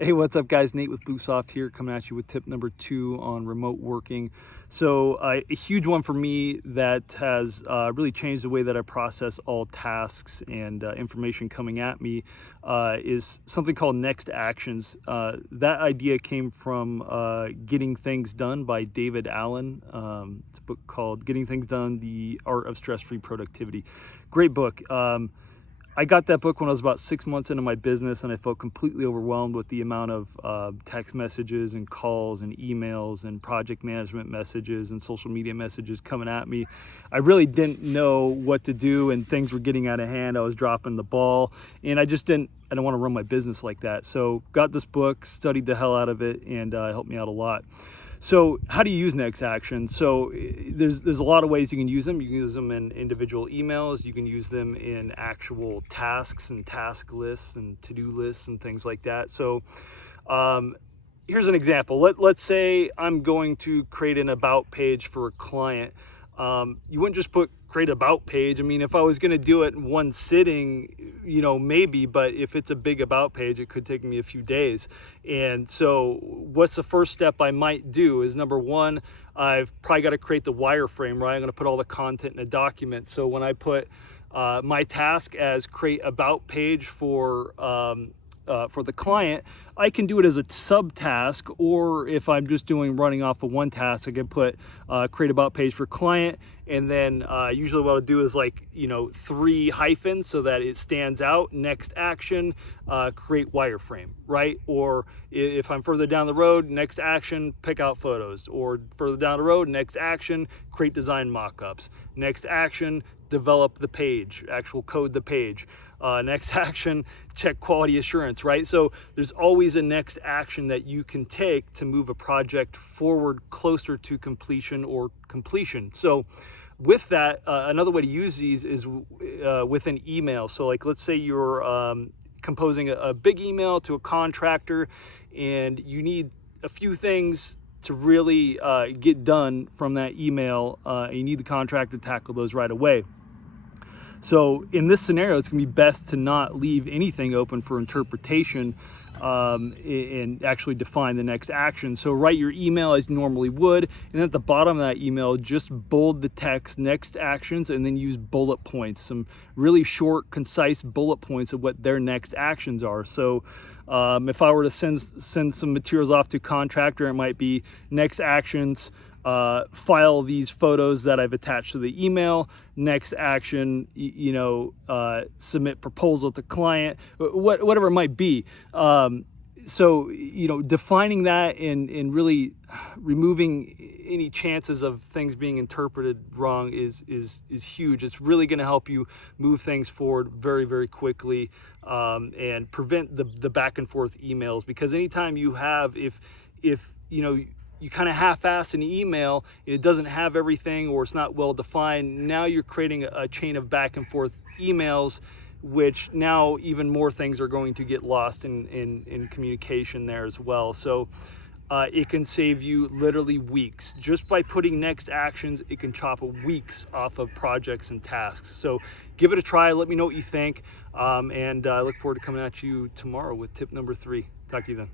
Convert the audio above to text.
Hey, what's up, guys? Nate with Bluesoft here, coming at you with tip number 2 on remote working. So, a huge one for me that has really changed the way that I process all tasks and information coming at me is something called Next Actions. That idea came from Getting Things Done by David Allen. It's a book called Getting Things Done: The Art of Stress-Free Productivity. Great book. I got that book when I was about 6 months into my business, and I felt completely overwhelmed with the amount of text messages and calls and emails and project management messages and social media messages coming at me. I really didn't know what to do, and things were getting out of hand. I was dropping the ball, and I don't want to run my business like that. So got this book, studied the hell out of it, and it helped me out a lot. So how do you use Next Action? So there's a lot of ways you can use them. You can use them in individual emails. You can use them in actual tasks and task lists and to-do lists and things like that. So here's an example. Let's say I'm going to create an about page for a client. You wouldn't just create about page. I mean, if I was going to do it in one sitting, maybe, but if it's a big about page, it could take me a few days. And so what's the first step I might do is, number one, I've probably got to create the wireframe, right? I'm going to put all the content in a document. So when I put my task as create about page for the client, I can do it as a subtask, or if I'm just running off of one task, I can put create about page for client, and then usually what I'll do is 3 hyphens so that it stands out. Next action, create wireframe, right? Or if I'm further down the road, next action, pick out photos. Or further down the road, next action, create design mockups. Next action, develop the page, actual code the page. Next action, check quality assurance, right? So there's always a next action that you can take to move a project forward closer to completion or completion. So with that, another way to use these is with an email. So let's say you're composing a big email to a contractor, and you need a few things to really get done from that email. You need the contractor to tackle those right away. So in this scenario, it's going to be best to not leave anything open for interpretation and actually define the next action. So write your email as you normally would, and at the bottom of that email, just bold the text next actions, and then use bullet points, some really short, concise bullet points of what their next actions are. So if I were to send some materials off to a contractor, it might be next actions, file these photos that I've attached to the email. Next action, submit proposal to client, whatever it might be. So defining that and really removing any chances of things being interpreted wrong is huge. It's really going to help you move things forward very, very quickly, and prevent the back and forth emails. Because anytime you have, if you kind of half-ass an email, it doesn't have everything, or it's not well defined, now you're creating a chain of back and forth emails, which now even more things are going to get lost in communication there as well. So it can save you literally weeks. Just by putting next actions, it can chop weeks off of projects and tasks. So give it a try. Let me know what you think. And I look forward to coming at you tomorrow with tip number 3. Talk to you then.